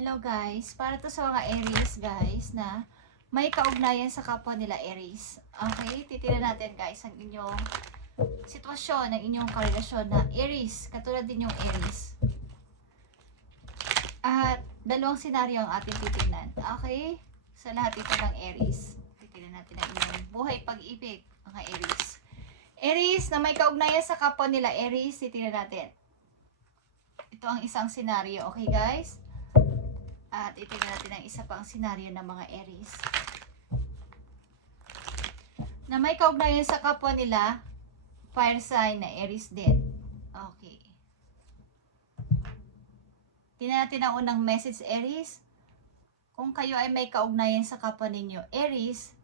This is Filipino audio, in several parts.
Hello guys, para to sa mga Aries guys na may kaugnayan sa kapwa nila Aries. Okay, titignan natin guys ang inyong sitwasyon, ang inyong karelasyon na Aries, katulad din yung Aries. At dalawang senaryo ang ating titignan. Okay, sa lahat ito ng Aries. Titignan natin ang inyong buhay pag-ibig, mga Aries. Aries na may kaugnayan sa kapwa nila Aries, titignan natin. Ito ang isang senaryo, okay guys? At itingnan natin ang isa pang senaryo ng mga Aries. Na may kaugnayan sa kapwa nila, fire sign na Aries din. Okay. Tingnan natin ang unang message, Aries. Kung kayo ay may kaugnayan sa kapwa ninyo, Aries,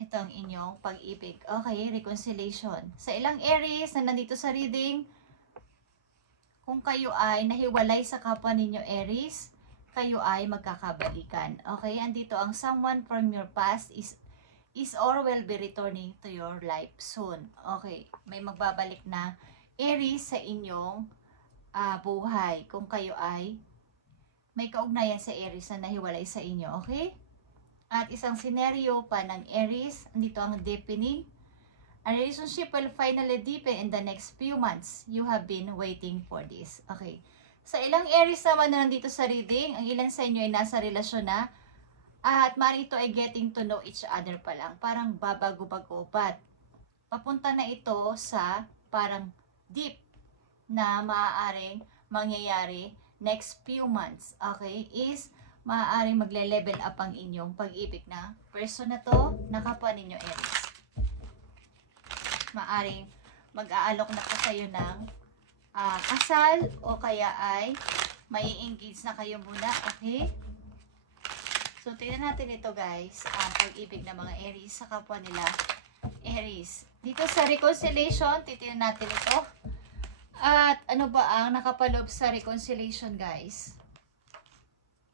ito ang inyong pag-ibig. Okay, reconciliation. Sa ilang Aries na nandito sa reading, kung kayo ay nahiwalay sa kapwa ninyo, Aries, kayo ay magkakabalikan. Okay, andito ang someone from your past is or will be returning to your life soon. Okay, may magbabalik na Aries sa inyong buhay. Kung kayo ay may kaugnayan sa Aries na nahiwalay sa inyo. Okay? At isang senaryo pa ng Aries, andito ang deepening. A relationship will finally deepen in the next few months. You have been waiting for this. Okay. Sa ilang Aries naman na nandito sa reading, ang ilan sa inyo ay nasa relasyon na at maaari ito ay getting to know each other pa lang. Parang babago-bago. But papunta na ito sa parang deep na maaaring mangyayari next few months. Okay? Is maaaring magle-level up ang inyong pag-ibig na person na to na kapwa ninyo Aries. Maaaring mag-aalok na po kayo ng kasal o kaya ay may engage na kayo muna, okay? So, tingnan natin ito guys, ang pag-ibig ng mga Aries sa kapwa nila Aries. Dito sa reconciliation, titingnan natin ito. At ano ba ang nakapaloob sa reconciliation guys?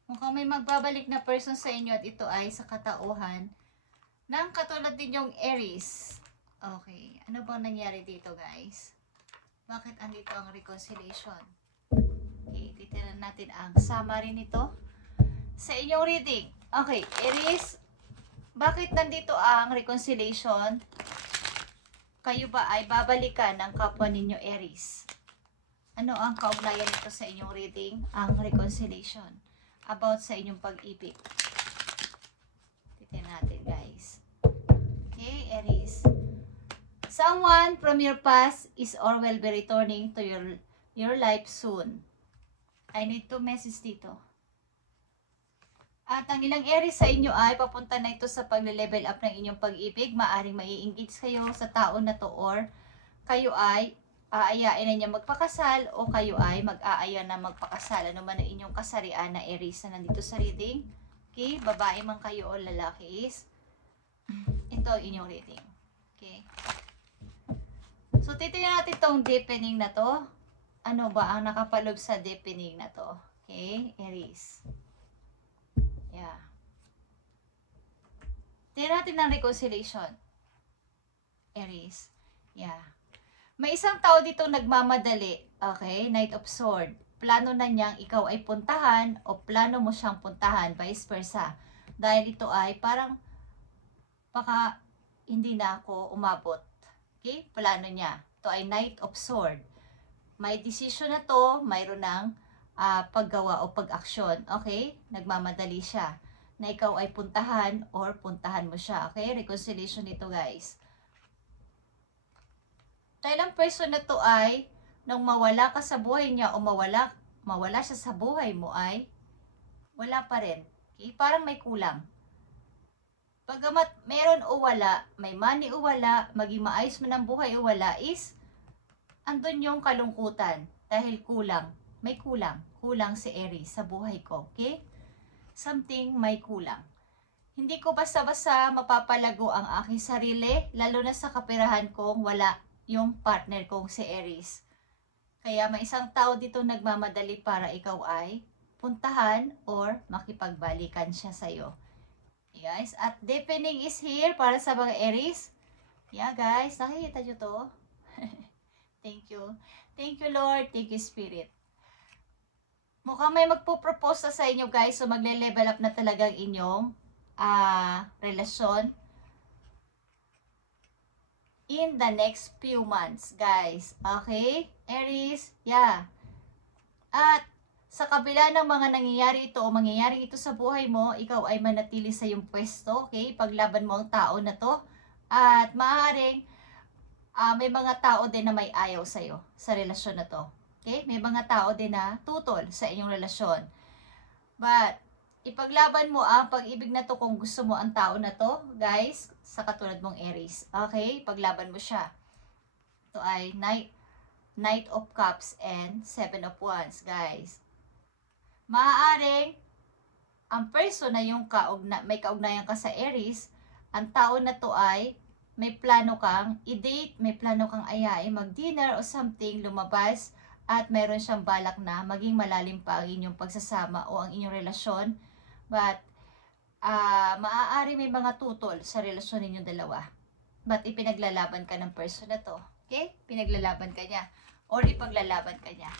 Mukhang may magbabalik na person sa inyo at ito ay sa katauhan ng katulad din yung Aries. Okay, ano bang nangyari dito guys? Bakit andito ang reconciliation? Okay, titignan natin ang summary nito sa inyong reading. Okay, Aries, bakit nandito ang reconciliation? Kayo ba ay babalikan ng kapwa ninyo Aries? Ano ang kaugnayan nito sa inyong reading? Ang reconciliation about sa inyong pag-ibig. Titignan natin guys. Okay, Aries. Someone from your past is or will be returning to your life soon. I need to message dito. At ang ilang Aries sa inyo ay papunta na ito sa pagle-level up ng inyong pag-ibig. Maaring mai-engage kayo sa tao na to or kayo ay aayain na niya magpakasal o kayo ay mag-aaya na magpakasal. Ano man ang inyong kasarian na Aries na nandito sa reading. Okay, babae man kayo o lalaki is ito ang inyong reading. Okay. So, titignan natin itong deepening na to. Ano ba ang nakapalob sa deepening na to? Okay, Aries. Yeah. Tignan natin ang reconciliation. Aries. Yeah. May isang tao dito nagmamadali. Okay, Knight of Swords. Plano na niyang ikaw ay puntahan o plano mo siyang puntahan, vice versa. Dahil ito ay parang baka hindi na ako umabot. Okay, plano niya. Ito ay Knight of Swords. May decision na to, mayroon ng paggawa o pag-aksyon. Okay, nagmamadali siya na ikaw ay puntahan or puntahan mo siya. Okay, reconciliation nito guys. Dahil ang person na to ay nang mawala ka sa buhay niya o mawala siya sa buhay mo ay wala pa rin. Okay, parang may kulang. Pagamat meron o wala, may money o wala, maging maayos man ang buhay o wala, is andun yung kalungkutan dahil kulang. May kulang. Kulang si Aries sa buhay ko. Okay? Something may kulang. Hindi ko basta-basta mapapalago ang aking sarili, lalo na sa kapirahan kong wala yung partner kong si Aries. Kaya may isang tao dito nagmamadali para ikaw ay puntahan or makipagbalikan siya sa'yo. Guys, at deepening is here para sa mga Aries. Yeah, guys, nakikita nyo to? Thank you. Thank you, Lord. Thank you, Spirit. Mukhang may magpo-propose sa inyo guys. So magle-level up na talaga ang inyong relasyon in the next few months guys. Okay? Aries, yeah. At sa kabila ng mga nangyayari ito o mangyayaring ito sa buhay mo, ikaw ay manatili sa iyong pwesto. Okay? Paglaban mo ang tao na to. At maaaring may mga tao din na may ayaw sa'yo sa relasyon na to. Okay? May mga tao din na tutol sa inyong relasyon. But, ipaglaban mo ang pag-ibig na to kung gusto mo ang tao na to, guys, sa katulad mong Aries. Okay? Ipaglaban mo siya. Ito ay Knight of Cups and Seven of Wands, guys. Maaaring, ang person na yung may kaugnayan ka sa Aries, ang tao na to ay may plano kang i-date, may plano kang ayain, mag-dinner o something, lumabas, at meron siyang balak na maging malalim pa ang inyong pagsasama o ang inyong relasyon. But, maaari may mga tutol sa relasyon ninyong dalawa. But, ipinaglalaban ka ng person na to. Okay? Pinaglalaban ka niya. Or ipaglalaban ka niya.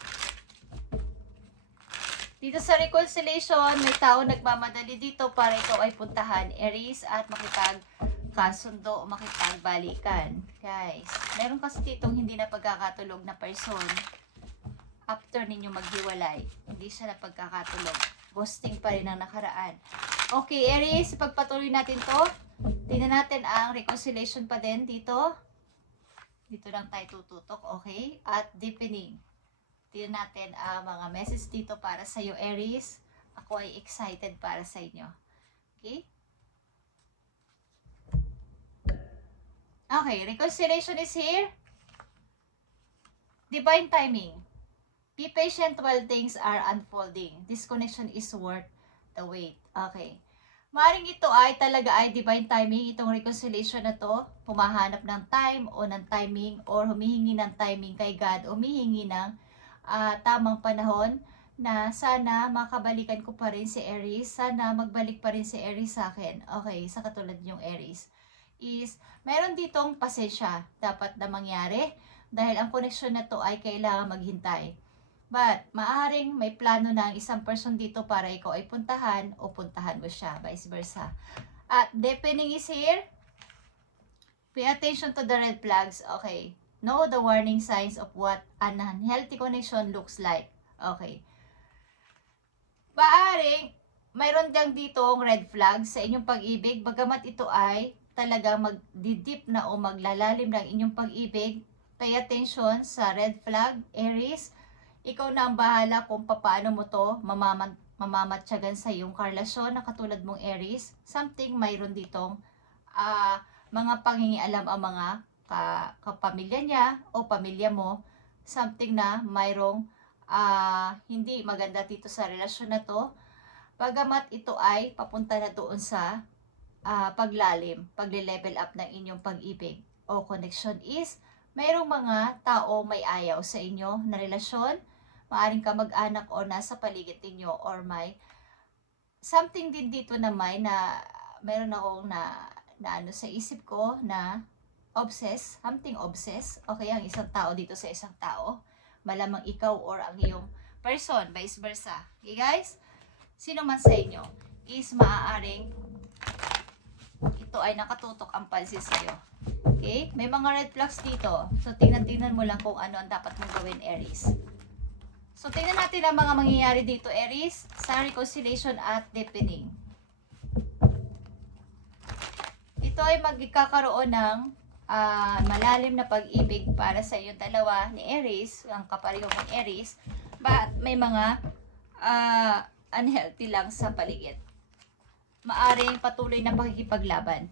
Dito sa reconciliation, may tao nagmamadali dito para ikaw ay puntahan, Aries, at makipagkasundo o makipagbalikan. Guys, meron kasi ditong hindi na pagkakatulog na person. After ninyo maghiwalay, hindi siya na pagkakatulog. Ghosting pa rin ang nakaraan. Okay, Aries, pagpatuloy natin to. Tingnan natin ang reconciliation pa din dito. Dito lang tayo tututok, okay? At deepening. Tingnan natin ang mga message dito para sa iyo, Aries. Ako ay excited para sa inyo. Okay? Okay, reconciliation is here. Divine timing. Be patient while things are unfolding. This connection is worth the wait. Okay. Maring ito ay talaga ay divine timing. Itong reconciliation na to, humahanap ng time o ng timing or humihingi ng timing kay God. Humihingi ng tamang panahon na sana makabalikan ko pa rin si Aries. Sana magbalik pa rin si Aries sa akin. Okay, sa katulad yung Aries. Meron ditong pasensya dapat na mangyari dahil ang connection na to ay kailangan maghintay. But, maaaring may plano ng isang person dito para ikaw ay puntahan o puntahan mo siya, vice versa. At deepening is here. Pay attention to the red flags. Okay. Know the warning signs of what an unhealthy connection looks like. Okay. Maaaring, mayroon diyang ditong red flags sa inyong pag-ibig, bagamat ito ay talagang magdidip na o maglalalim ng inyong pag-ibig. Pay attention sa red flag, Aries. Ikaw na ang bahala kung paano mo to mamamatyagan sa iyong karelasyon na katulad mong Aries. Something mayroon ditong mga pangingialam ang mga kapamilya niya o pamilya mo. Something na mayroong hindi maganda dito sa relasyon na to. Bagamat ito ay papunta na doon sa paglalim, pagle-level up ng inyong pag-ibig o connection is mayroong mga tao may ayaw sa inyo na relasyon. Maaring ka mag-anak o nasa paligid ninyo or may something din dito na meron akong na ano sa isip ko na something obsessed. Okay, ang isang tao dito sa isang tao. Malamang ikaw or ang iyong person, vice versa. Okay guys? Sino man sa inyo is maaaring ito ay nakatutok ang pansin sa iyo. Okay? May mga red flags dito. So, tingnan mo lang kung ano ang dapat mong gawin, Aries. So, tingnan natin ang mga mangyayari dito, Aries, sa reconciliation at deepening. Ito ay magkakaroon ng malalim na pag-ibig para sa iyong dalawa ni Aries, ang kapareho mong Aries, but may mga unhealthy lang sa paligid. Maaring patuloy na pakikipaglaban.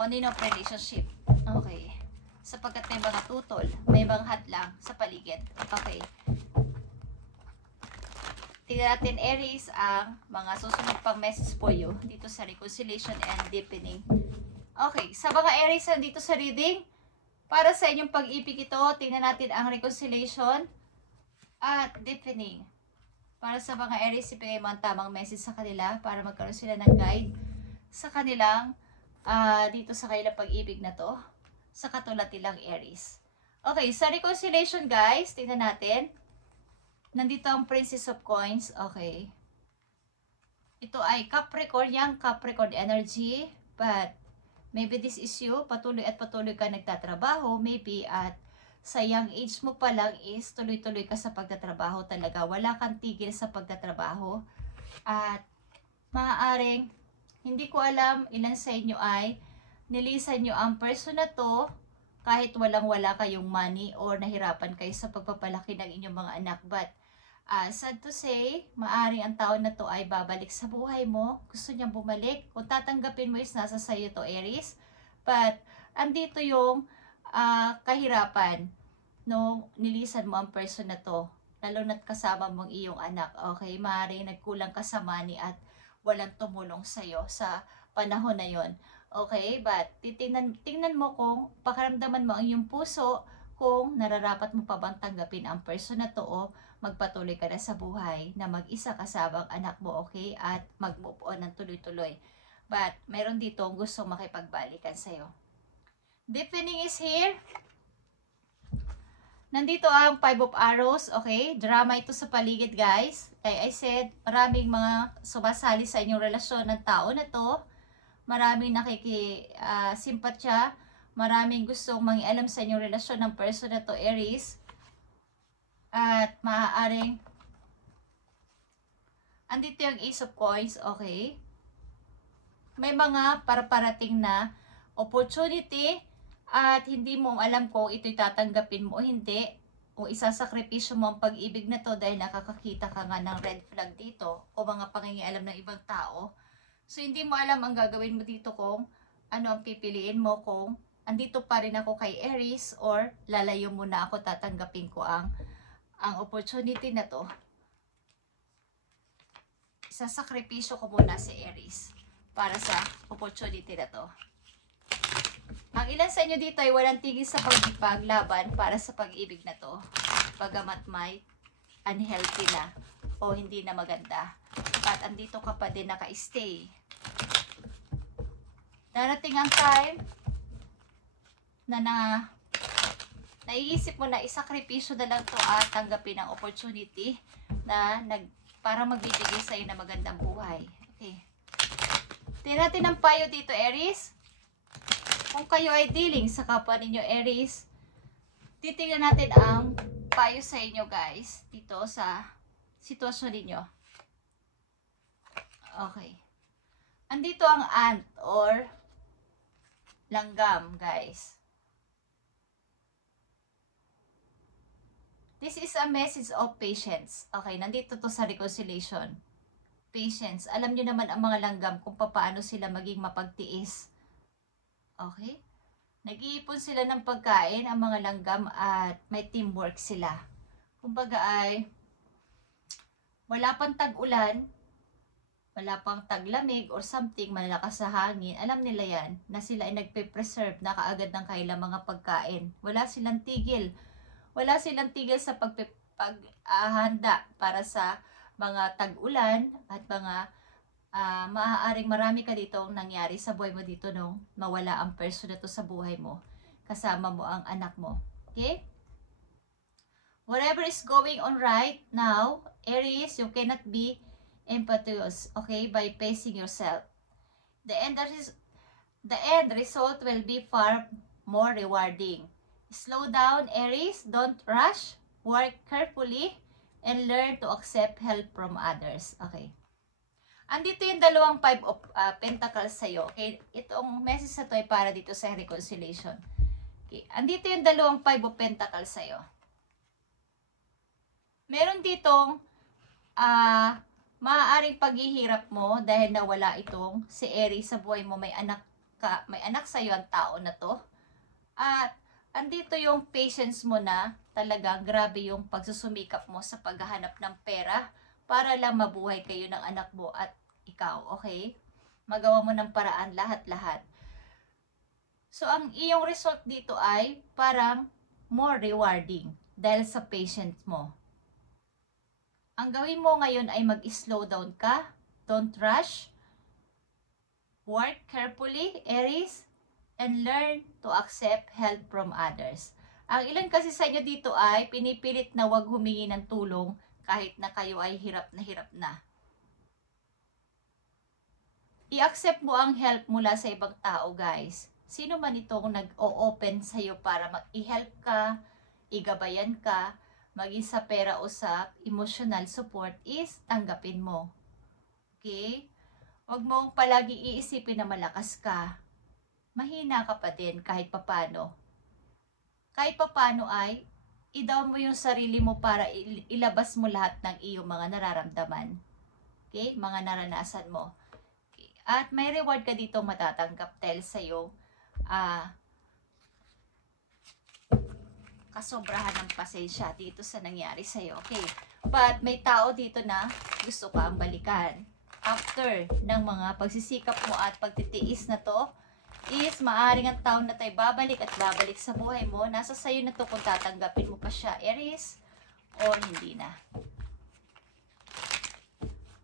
On and off relationship. Okay. Sapagkat may mga tutol, may mga hadlang sa paligid. Okay. Tingnan natin, Aries, ang mga susunod pang message for you dito sa reconciliation and deepening. Okay. Sa mga Aries dito sa reading, para sa inyong pag-ibig ito, tingnan natin ang reconciliation at deepening. Para sa mga Aries, ibigay mo ang tamang message sa kanila para magkaroon sila ng guide sa kanilang dito sa kanilang pag-ibig na to sa katulad nilang Aries. Okay, sa reconciliation guys, tingnan natin. Nandito ang Princess of Coins. Okay. Ito ay Capricorn, yang Capricorn energy. But, maybe this is you. Patuloy at patuloy ka nagtatrabaho. Maybe at sa young age mo pa lang is tuloy-tuloy ka sa pagtatrabaho talaga. Wala kang tigil sa pagtatrabaho. At, maaaring, hindi ko alam ilan sa inyo ay nilisan nyo ang person na to kahit walang-wala kayong money or nahirapan kayo sa pagpapalaki ng inyong mga anak. But, sad to say, maaring ang tao na to ay babalik sa buhay mo. Gusto niyang bumalik. Kung tatanggapin mo is nasa sayo to, Aries. But, andito yung kahirapan no nilisan mo ang person na to. Lalo na't kasama mong iyong anak. Okay, maaring nagkulang ka sa money at walang tumulong sa'yo sa panahon na yon. Okay, but tingnan mo kung pakaramdaman mo ang iyong puso kung nararapat mo pa bang tanggapin ang person na to o magpatuloy ka na sa buhay na mag-isa kasabang anak mo, okay? At mag-move on ng tuloy-tuloy. But, meron dito gusto makipagbalikan sa'yo. Deepening is here. Nandito ang 5 of Arrows, okay? Drama ito sa paligid, guys. Like I said, maraming mga sumasali sa inyong relasyon ng tao na to. Maraming nakikisimpatya. Maraming gustong mangialam sa inyong relasyon ng person na to, Aries. At maaaring andito yung Ace of Coins, okay? May mga parating na opportunity at hindi mo alam kung ito'y tatanggapin mo o hindi. O isasakripisyo mo ang pag-ibig na to dahil nakakakita ka nga ng red flag dito o mga pangingialam ng ibang tao. So, hindi mo alam ang gagawin mo dito kung ano ang pipiliin mo, kung andito pa rin ako kay Aries or lalayo muna ako, tatanggapin ko ang opportunity na to. Isasakripisyo ko muna si Aries para sa opportunity na to. Ang ilan sa inyo dito ay walang tigil sa paglaban para sa pag-ibig na to. Bagamat may unhealthy na o hindi na maganda. At andito ka pa din naka-stay. Darating ang time na naiisip mo na isakripisyo na lang to at tanggapin ang opportunity na para magbibigay sa'yo na magandang buhay. Okay. Tingnan natin ang payo dito, Aries. Kung kayo ay dealing sa kapwa ninyo, Aries, titingnan natin ang payo sa inyo, guys, dito sa sitwasyon ninyo. Okay. Andito ang ant or langgam, guys. This is a message of patience. Okay, nandito to sa reconciliation. Patience. Alam nyo naman ang mga langgam kung paano sila maging mapagtiis. Okay? Nag-iipon sila ng pagkain, ang mga langgam, at may teamwork sila. Kumbaga ay wala pang tag-ulan, wala pang taglamig or something, malalakas sa hangin, alam nila yan na sila ay nagpe-preserve na kaagad ng kailang mga pagkain. Wala silang tigil. Wala silang tigil sa paghahanda para sa mga tag-ulan at mga maaaring marami ka dito nangyari sa buhay mo dito nung mawala ang person na to sa buhay mo. Kasama mo ang anak mo. Okay? Whatever is going on right now, Aries, you cannot be impetuous, okay, by pacing yourself. The end result will be far more rewarding. Slow down, Aries. Don't rush. Work carefully and learn to accept help from others. Okay. Andito yung dalawang 5 of Pentacles sa'yo. Okay. Itong message na to ay para dito sa reconciliation. Okay. Andito yung dalawang 5 of Pentacles sa'yo. Meron ditong maaaring paghihirap mo dahil nawala itong si Aries sa buhay mo. May anak sa'yo ang tao na to. At andito yung patience mo na talagang grabe yung pagsusumikap mo sa paghahanap ng pera para lang mabuhay kayo ng anak mo at ikaw, okay? Magawa mo ng paraan lahat-lahat. So, ang iyong result dito ay parang more rewarding dahil sa patience mo. Ang gawin mo ngayon ay mag-slow down ka. Don't rush. Work carefully, Aries, and learn to accept help from others. Ang ilan kasi sa inyo dito ay pinipilit na wag humingi ng tulong kahit na kayo ay hirap na. I-accept mo ang help mula sa ibang tao, guys. Sino man itong nag-o-open sa'yo para i-help ka, igabayan ka, maging sa pera o sa emotional support is tanggapin mo. Okay? Huwag mong palagi iisipin na malakas ka. Mahina ka pa din kahit papano. Kahit papano ay i-down mo yung sarili mo para ilabas mo lahat ng iyong mga nararamdaman. Okay? Mga naranasan mo. Okay. At may reward ka dito matatanggap dahil sa iyong kasobrahan ng pasensya dito sa nangyari sa iyo. Okay? But may tao dito na gusto kang balikan. After ng mga pagsisikap mo at pagtitiis na to, is maaring ang taon na tayo babalik at babalik sa buhay mo. Nasa sayo na to kung tatanggapin mo pa siya, Aries, or hindi na.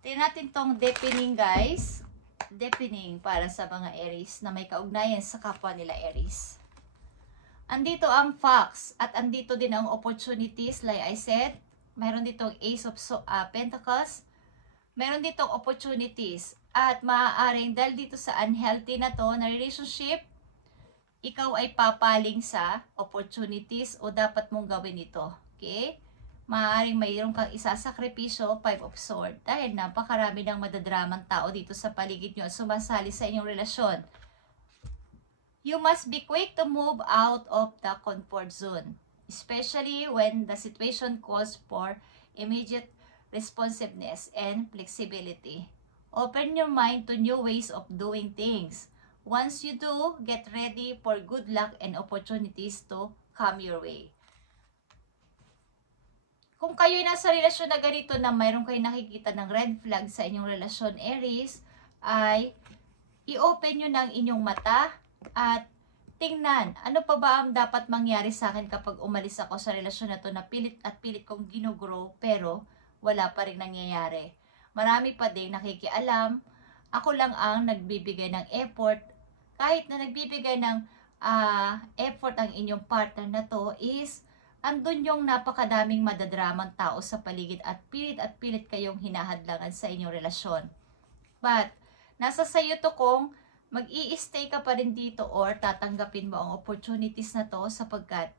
Tingnan natin tong deepening, guys. Deepening para sa mga Aries na may kaugnayan sa kapwa nila Aries. Andito ang facts at andito din ang opportunities. Like I said, mayroon ditong Ace of Pentacles. Meron ditong opportunities. At maaaring dahil dito sa unhealthy na to na relationship, ikaw ay papaling sa opportunities o dapat mong gawin ito. Okay? Maaaring mayroon kang isasakripisyo, 5 of Swords. Dahil napakarami ng madadramang tao dito sa paligid nyo at sumasali sa inyong relasyon. You must be quick to move out of the comfort zone. Especially when the situation calls for immediate responsiveness and flexibility. Open your mind to new ways of doing things. Once you do, get ready for good luck and opportunities to come your way. Kung kayo'y nasa relasyon na ganito na mayroon kayo nakikita ng red flag sa inyong relasyon, Aries, ay i-open nyo ng inyong mata at tingnan, ano pa ba ang dapat mangyari sa akin kapag umalis ako sa relasyon na to na pilit at pilit kong ginugrow pero wala pa rin nangyayari. Marami pa din nakikialam. Ako lang ang nagbibigay ng effort. Kahit na nagbibigay ng effort ang inyong partner na to is andun yung napakadaming madadramang tao sa paligid at pilit kayong hinahadlangan sa inyong relasyon. But, nasa sayo to kung mag-i-stay ka pa rin dito or tatanggapin mo ang opportunities na to sapagkat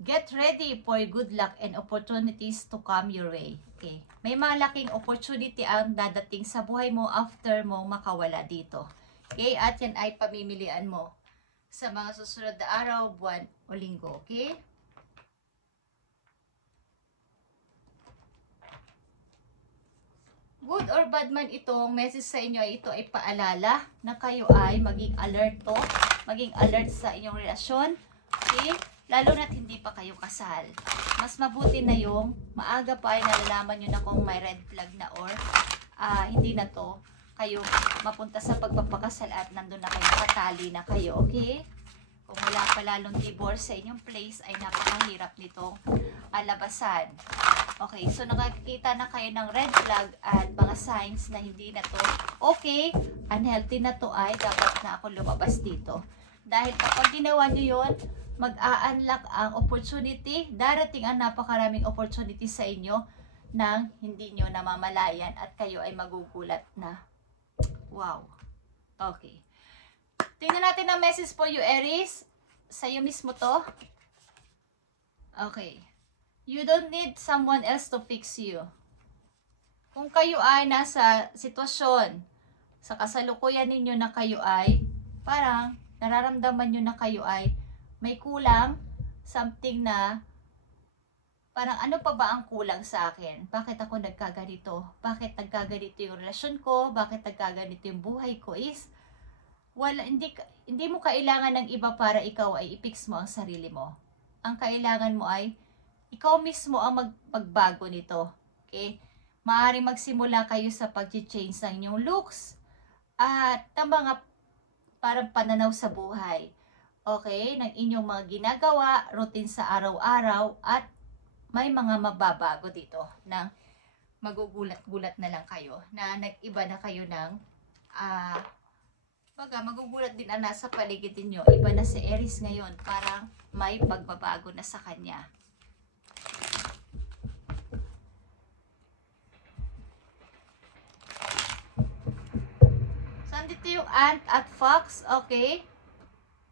get ready for good luck and opportunities to come your way. Okay. May malaking opportunity ang dadating sa buhay mo after mo makawala dito. Okay. At yan ay pamimilian mo sa mga susunod na araw, buwan o linggo. Okay. Good or bad man itong message sa inyo, ito ay paalala na kayo ay maging alert to. Maging alert sa inyong relasyon. Okay. Lalo na't hindi pa kayo kasal. Mas mabuti na yung maaga pa ay nalalaman nyo na kung may red flag na or hindi na to kayo mapunta sa pagpapakasal at nandun na kayo, nakatali na kayo, okay? Kung wala pa lalong divorce sa inyong place ay napakahirap nitong alabasan. Okay, so nakakita na kayo ng red flag at mga signs na hindi na to okay, unhealthy na to ay dapat na ako lumabas dito. Dahil kapag ginawa nyo yun, mag-a-unlock ang opportunity, darating ang napakaraming opportunity sa inyo nang hindi nyo namamalayan at kayo ay magugulat na. Wow. Okay. Tingnan natin ang message for you, Aries. Sa'yo mismo to. Okay. You don't need someone else to fix you. Kung kayo ay nasa sitwasyon, sa kasalukuyan ninyo na kayo ay, parang nararamdaman nyo na kayo ay may kulang, something na parang ano pa ba ang kulang sa akin? Bakit ako nagkaganito? Bakit nagkaganito yung relasyon ko? Bakit nagkaganito yung buhay ko? Is wala, hindi mo kailangan ng iba para ikaw ay i-fix mo ang sarili mo. Ang kailangan mo ay ikaw mismo ang magbago nito. Okay? Maaaring magsimula kayo sa pag-change ng inyong looks at ng mga parang pananaw sa buhay. Okay, ng inyong mga ginagawa, routine sa araw-araw at may mga mababago dito na magugulat-gulat na lang kayo na nag-iba na kayo ng magugulat din ang nasa paligid niyo. Iba na si Aries ngayon, parang may pagbabago na sa kanya. yung ant at fox, okay?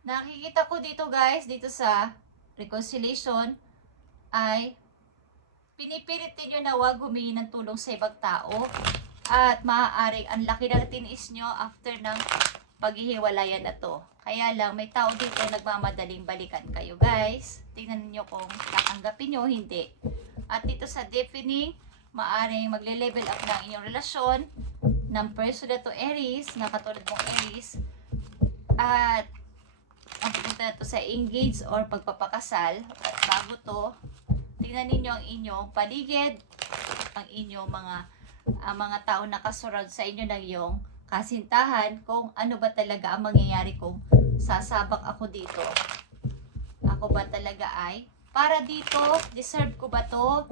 Nakikita ko dito guys, dito sa reconciliation, ay pinipilit ninyo na huwag humingi ng tulong sa ibang tao. At maaaring ang laki ng tinis nyo after ng paghihiwalayan na to. Kaya lang, may tao dito nagmamadaling balikan kayo guys. Tingnan niyo kung tatanggapin nyo, hindi. At dito sa deepening, maaaring magle-level up ng inyong relasyon ng person na to Aries, na katulad mong Aries. At ang pupunta na to sa engage or pagpapakasal. At bago to, tingnan ninyo ang inyong paligid, ang inyong mga tao na kasurround sa inyo ng iyong kasintahan, kung ano ba talaga ang mangyayari kung sasabak ako dito. Ako ba talaga ay para dito? Deserve ko ba to?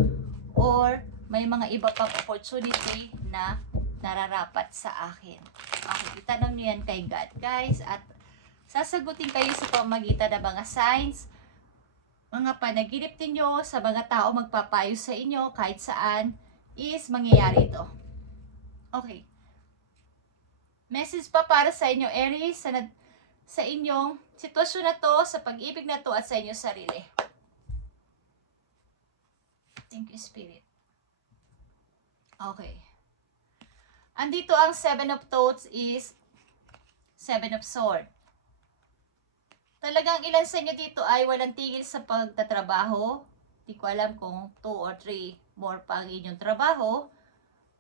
Or may mga iba pang opportunity na nararapat sa akin? Okay, itanong nyo yan kay God, guys. At sasagutin kayo sa pamamagitan ng mga signs, mga panaginip ninyo, sa mga tao magpapayo sa inyo, kahit saan, is mangyayari ito. Okay. Message pa para sa inyo, Aries, sa inyong sitwasyon na to, sa pag-ibig na to, at sa inyong sarili. Thank you, Spirit. Okay. Andito ang Seven of Thoughts is Seven of Swords. Talagang ilan sa inyo dito ay walang tigil sa pagtatrabaho. Di ko alam kung 2 or 3 more pa ang inyong trabaho.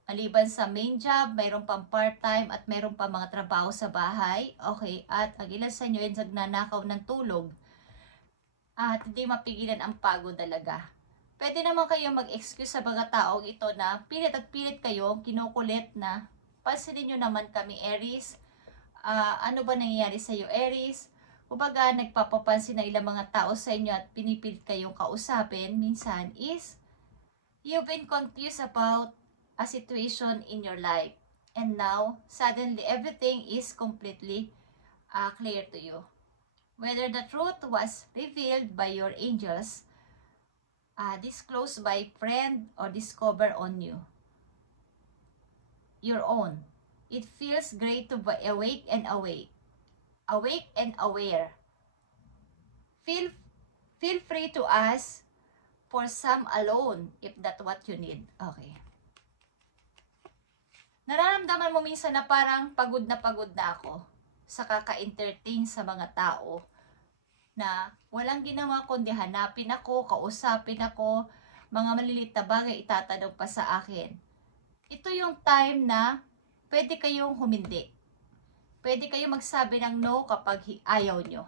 Maliban sa main job, mayroon pang part-time at mayroon pang mga trabaho sa bahay. Okay, at ang ilan sa inyo ay nagnanakaw ng tulog. At hindi mapigilan ang pagod talaga. Pwede naman kayo mag-excuse sa mga taong ito na pilit at pilit kayo, kinukulit na, pansinin nyo naman kami, Aries. Ano ba nangyayari sa iyo, Aries? Kumbaga, nagpapapansin na ilang mga tao sa inyo at pinipilit kayong kausapin, minsan is, you've been confused about a situation in your life. And now, suddenly, everything is completely clear to you. Whether the truth was revealed by your angels, disclosed by friend, or discovered on you, your own. It feels great to be awake and aware. Feel free to ask for some alone if that's what you need. Okay. Nararamdaman mo minsan na parang pagod na ako sa kaka-entertain sa mga tao na walang ginawa kundi hanapin ako, kausapin ako, mga maliliit na bagay itatanong pa sa akin. Ito yung time na pwede kayong humindi. Pwede kayong magsabi ng no kapag ayaw nyo.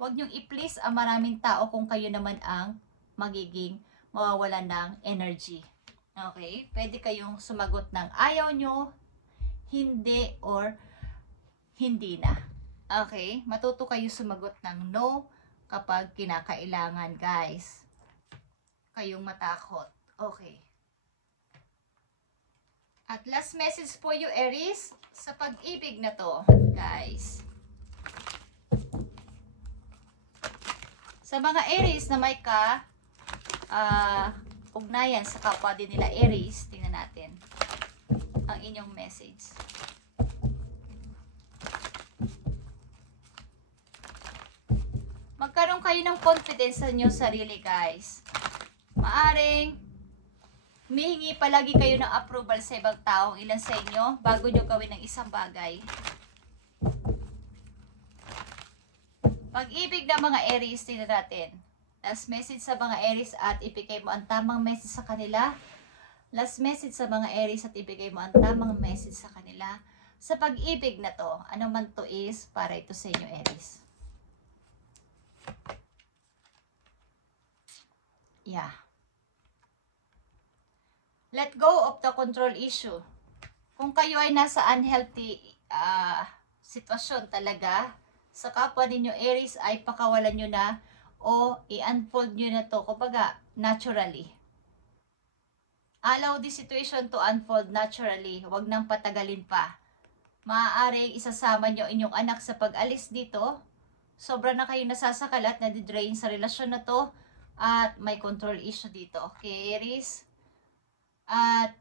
Huwag nyong i-please ang maraming tao kung kayo naman ang magiging mawawalan ng energy. Okay? Pwede kayong sumagot ng ayaw nyo, hindi, or hindi na. Okay? Matuto kayo sumagot ng no kapag kinakailangan, guys. Kayong matakot. Okay. At last message po you, Aries, sa pag-ibig na to, guys. Sa mga Aries na may ugnayan sa kapwa din nila Aries, tingnan natin ang inyong message. Magkaroon kayo ng confidence sa inyong sarili, guys. Maaring humihingi palagi kayo ng approval sa ibang tao, ilan sa inyo, bago nyo gawin ng isang bagay. Pag-ibig ng mga Aries, tingnan natin. Last message sa mga Aries at ibigay mo ang tamang message sa kanila. Last message sa mga Aries at ibigay mo ang tamang message sa kanila. Sa pag-ibig na to, ano man to is, para ito sa inyo, Aries. Yeah. Let go of the control issue. Kung kayo ay nasa unhealthy sitwasyon talaga, sa kapwa ninyo Aries ay pakawalan nyo na o i-unfold nyo na to, kumbaga, naturally. Allow the situation to unfold naturally. Huwag nang patagalin pa. Maaari isasama nyo inyong anak sa pag-alis dito. Sobra na kayo nasasakal at nadidrain sa relasyon na to. At may control issue dito. Okay, Aries? At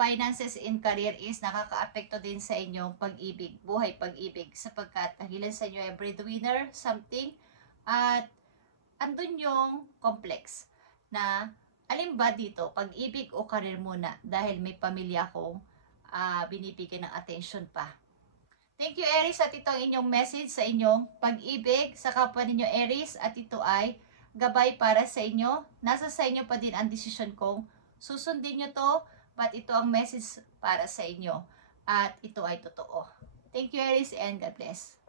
finances and career is nakaka-apekto din sa inyong pag-ibig, buhay pag-ibig, sapagkat ang ilan sa inyo ay breadwinner, something, at andun yung complex na alin ba dito, pag-ibig o career muna, dahil may pamilya akong binibigyan ng attention pa. Thank you, Aries, at ito ang inyong message sa inyong pag-ibig sa kapwa ninyo, Aries, at ito ay gabay para sa inyo. Nasa sa inyo pa din ang desisyon kung susundin nyo to, but ito ang message para sa inyo. At ito ay totoo. Thank you, Aries, and God bless.